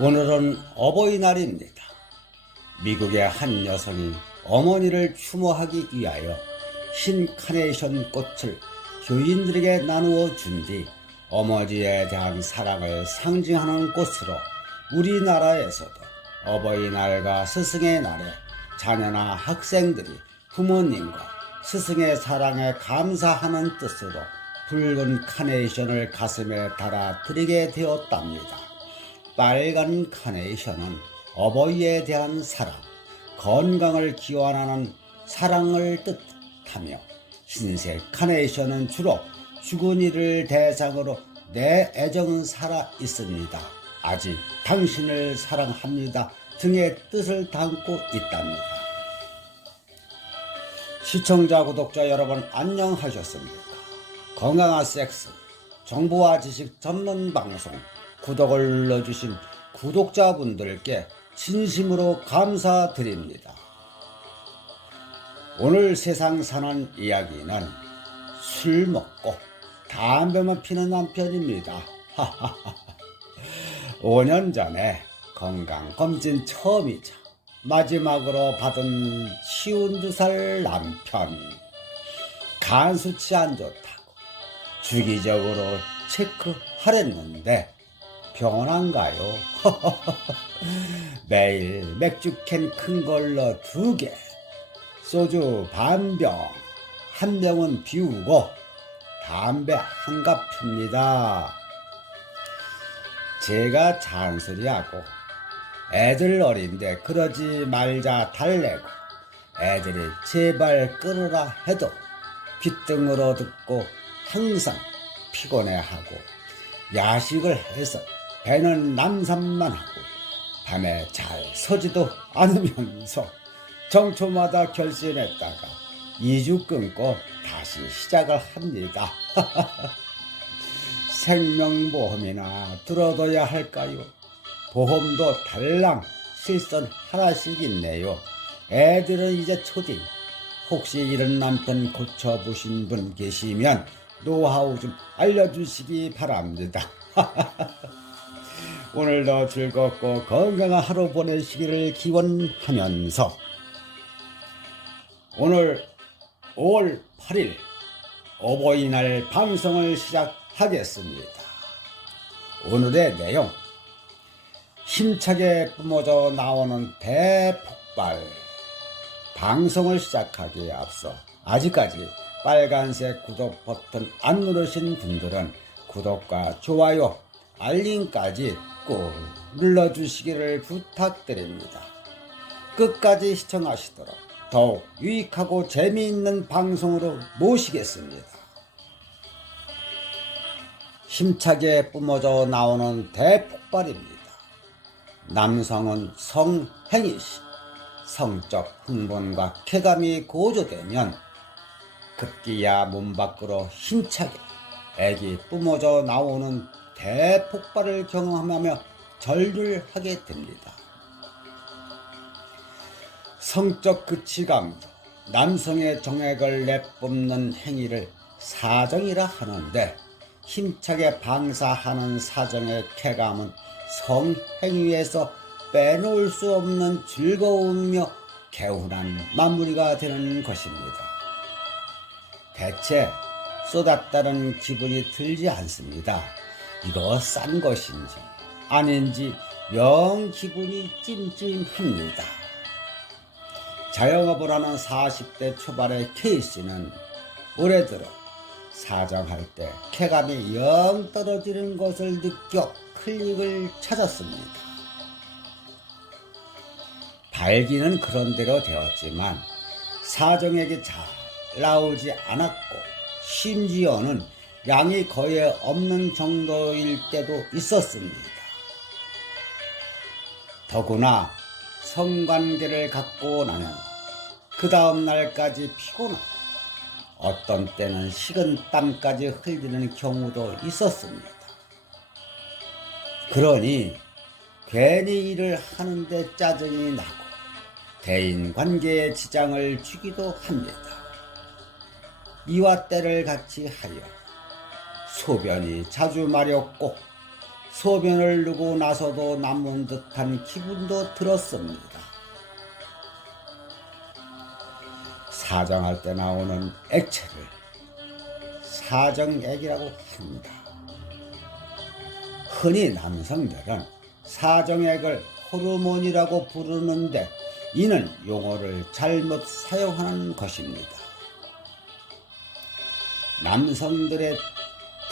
오늘은 어버이날입니다. 미국의 한 여성이 어머니를 추모하기 위하여 흰 카네이션 꽃을 교인들에게 나누어 준 뒤 어머니에 대한 사랑을 상징하는 꽃으로 우리나라에서도 어버이날과 스승의 날에 자녀나 학생들이 부모님과 스승의 사랑에 감사하는 뜻으로 붉은 카네이션을 가슴에 달아 드리게 되었답니다. 빨간 카네이션은 어버이에 대한 사랑, 건강을 기원하는 사랑을 뜻하며, 흰색 카네이션은 주로 죽은 이를 대상으로 내 애정은 살아 있습니다, 아직 당신을 사랑합니다 등의 뜻을 담고 있답니다. 시청자, 구독자 여러분 안녕하셨습니까? 건강한 섹스, 정보와 지식 전문 방송 구독을 눌러주신 구독자분들께 진심으로 감사드립니다. 오늘 세상 사는 이야기는 술 먹고 담배만 피는 남편입니다. 5년 전에 건강검진 처음이자 마지막으로 받은 52살 남편. 간 수치 안 좋다고 주기적으로 체크하랬는데 병원 안 가요. 매일 맥주캔 큰 걸로 2개, 소주 반병, 한 병은 비우고 담배 한갑 핍니다. 제가 잔소리하고 애들 어린데 그러지 말자 달래고 애들이 제발 끊으라 해도 귓등으로 듣고 항상 피곤해하고 야식을 해서 배는 남산만 하고 밤에 잘 서지도 않으면서 정초마다 결심했다가 2주 끊고 다시 시작을 합니다. 생명보험이나 들어둬야 할까요? 보험도 달랑 실손 하나씩 있네요. 애들은 이제 초딩. 혹시 이런 남편 고쳐보신 분 계시면 노하우 좀 알려주시기 바랍니다. 오늘도 즐겁고 건강한 하루 보내시기를 기원하면서 오늘 5월 8일 어버이날 방송을 시작하겠습니다. 오늘의 내용, 힘차게 뿜어져 나오는 대폭발. 방송을 시작하기에 앞서 아직까지 빨간색 구독 버튼 안 누르신 분들은 구독과 좋아요, 알림까지 꼭 눌러주시기를 부탁드립니다. 끝까지 시청하시도록 더욱 유익하고 재미있는 방송으로 모시겠습니다. 힘차게 뿜어져 나오는 대폭발입니다. 남성은 성행위 시 성적 흥분과 쾌감이 고조되면 급기야 몸 밖으로 힘차게 액이 뿜어져 나오는 대폭발을 경험하며 절규하게 됩니다. 성적 극치감으로 남성의 정액을 내뿜는 행위를 사정이라 하는데, 힘차게 방사하는 사정의 쾌감은 성행위에서 빼놓을 수 없는 즐거우며 개운한 마무리가 되는 것입니다. 대체 쏟았다는 기분이 들지 않습니다. 이거 싼 것인지 아닌지 영 기분이 찜찜합니다. 자영업을 하는 40대 초반의 K씨는 올해 들어 사정할 때 쾌감이 영 떨어지는 것을 느껴 클릭을 찾았습니다. 발기는 그런대로 되었지만 사정액이 잘 나오지 않았고, 심지어는 양이 거의 없는 정도일 때도 있었습니다. 더구나 성관계를 갖고 나면 그 다음 날까지 피곤하고 어떤 때는 식은 땀까지 흘리는 경우도 있었습니다. 그러니 괜히 일을 하는데 짜증이 나고 대인관계에 지장을 주기도 합니다. 이와 때를 같이 하여 소변이 자주 마렵고 소변을 누고 나서도 남은 듯한 기분도 들었습니다. 사정할 때 나오는 액체를 사정액이라고 합니다. 흔히 남성들은 사정액을 호르몬이라고 부르는데 이는 용어를 잘못 사용하는 것입니다. 남성들의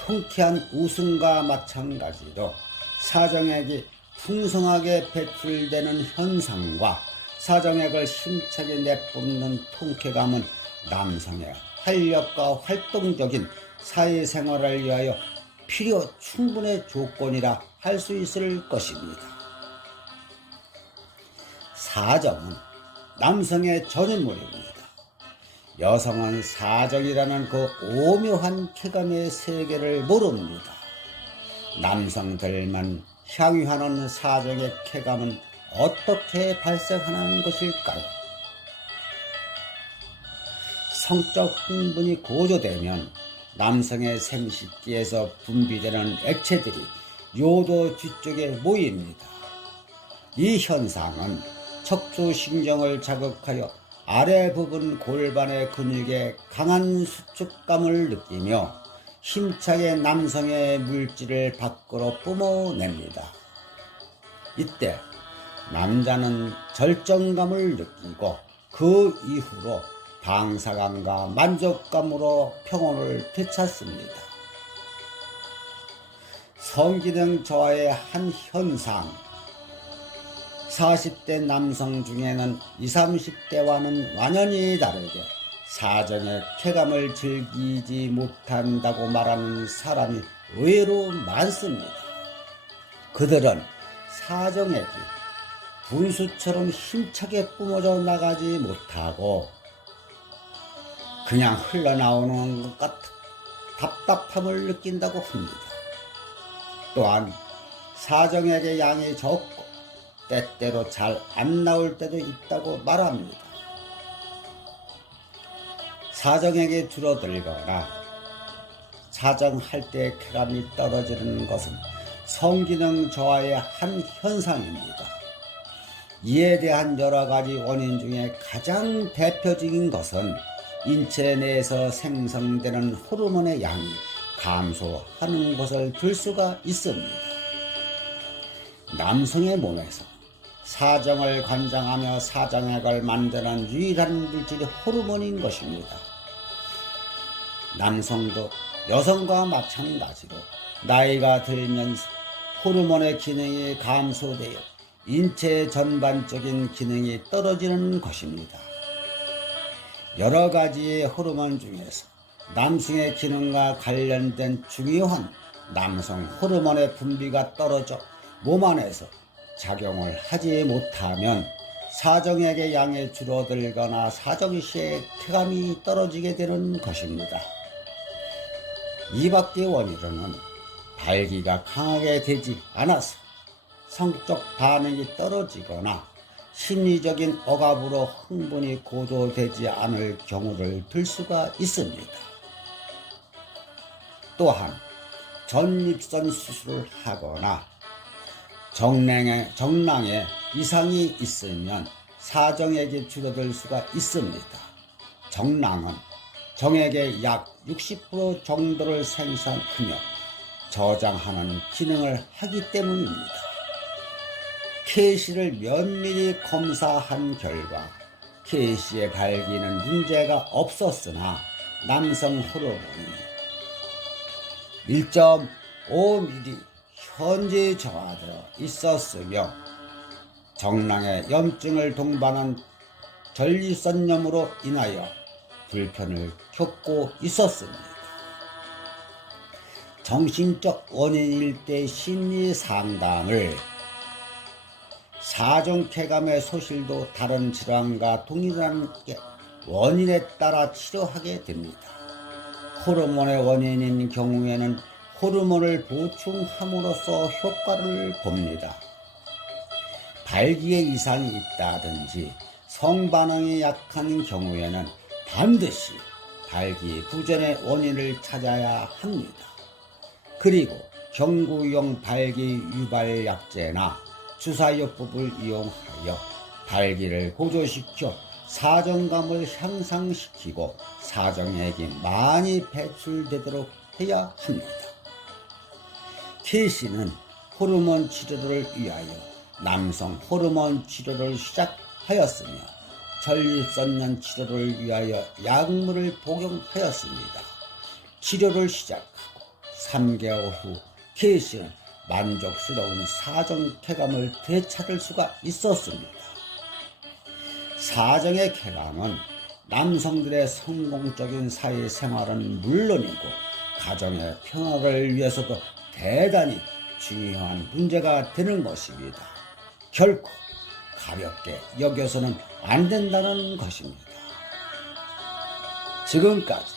통쾌한 웃음과 마찬가지로 사정액이 풍성하게 배출되는 현상과 사정액을 힘차게 내뿜는 통쾌감은 남성의 활력과 활동적인 사회생활을 위하여 필요 충분의 조건이라 할 수 있을 것입니다. 사정은 남성의 전유물입니다. 여성은 사정이라는 그 오묘한 쾌감의 세계를 모릅니다. 남성들만 향유하는 사정의 쾌감은 어떻게 발생하는 것일까요? 성적 흥분이 고조되면 남성의 생식기에서 분비되는 액체들이 요도 뒤쪽에 모입니다. 이 현상은 척추신경을 자극하여 아래 부분 골반의 근육에 강한 수축감을 느끼며 힘차게 남성의 물질을 밖으로 뿜어냅니다. 이때 남자는 절정감을 느끼고 그 이후로 방사감과 만족감으로 평온을 되찾습니다. 성기능 저하의 한 현상. 40대 남성 중에는 20, 30대와는 완연히 다르게 사정의 쾌감을 즐기지 못한다고 말하는 사람이 의외로 많습니다. 그들은 사정액이 분수처럼 힘차게 뿜어져 나가지 못하고 그냥 흘러나오는 것 같은 답답함을 느낀다고 합니다. 또한 사정액의 양이 적고 때때로 잘 안 나올 때도 있다고 말합니다. 사정액이 줄어들거나 사정할 때 쾌감이 떨어지는 것은 성기능 저하의 한 현상입니다. 이에 대한 여러 가지 원인 중에 가장 대표적인 것은 인체 내에서 생성되는 호르몬의 양이 감소하는 것을 들 수가 있습니다. 남성의 몸에서 사정을 관장하며 사정액을 만드는 유일한 물질이 호르몬인 것입니다. 남성도 여성과 마찬가지로 나이가 들면서 호르몬의 기능이 감소되어 인체 전반적인 기능이 떨어지는 것입니다. 여러 가지의 호르몬 중에서 남성의 기능과 관련된 중요한 남성 호르몬의 분비가 떨어져 몸 안에서 작용을 하지 못하면 사정액의 양이 줄어들거나 사정 시에 쾌감이 떨어지게 되는 것입니다. 이 밖의 원인으로는 발기가 강하게 되지 않아서 성적 반응이 떨어지거나 심리적인 억압으로 흥분이 고조되지 않을 경우를 들 수가 있습니다. 또한 전립선 수술을 하거나 정랑에 이상이 있으면 사정액이 줄어들 수가 있습니다. 정랑은 정액의 약 60% 정도를 생산하며 저장하는 기능을 하기 때문입니다. K씨를 면밀히 검사한 결과 K씨의 발기는 문제가 없었으나 남성 호르몬이 1.5mm 현재 저하되어 있었으며 정랑에 염증을 동반한 전립선염으로 인하여 불편을 겪고 있었습니다. 정신적 원인일 때 심리 상담을 사정 쾌감의 소실도 다른 질환과 동일하게 원인에 따라 치료하게 됩니다. 호르몬의 원인인 경우에는 호르몬을 보충함으로써 효과를 봅니다. 발기에 이상이 있다든지 성반응이 약한 경우에는 반드시 발기 부전의 원인을 찾아야 합니다. 그리고 경구용 발기 유발약제나 주사요법을 이용하여 발기를 고조시켜 사정감을 향상시키고 사정액이 많이 배출되도록 해야 합니다. K씨는 호르몬 치료를 위하여 남성 호르몬 치료를 시작하였으며 전립선년 치료를 위하여 약물을 복용하였습니다. 치료를 시작하고 3개월 후 K씨는 만족스러운 사정 쾌감을 되찾을 수가 있었습니다. 사정의 쾌감은 남성들의 성공적인 사회생활은 물론이고 가정의 평화를 위해서도 대단히 중요한 문제가 되는 것입니다. 결코 가볍게 여겨서는 안 된다는 것입니다. 지금까지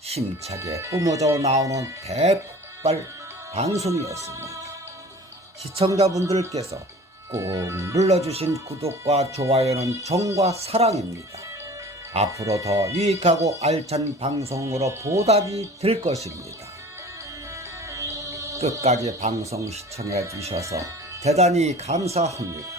힘차게 뿜어져 나오는 대폭발 방송이었습니다. 시청자분들께서 꾹 눌러주신 구독과 좋아요는 정과 사랑입니다. 앞으로 더 유익하고 알찬 방송으로 보답이 될 것입니다. 끝까지 방송 시청해 주셔서 대단히 감사합니다.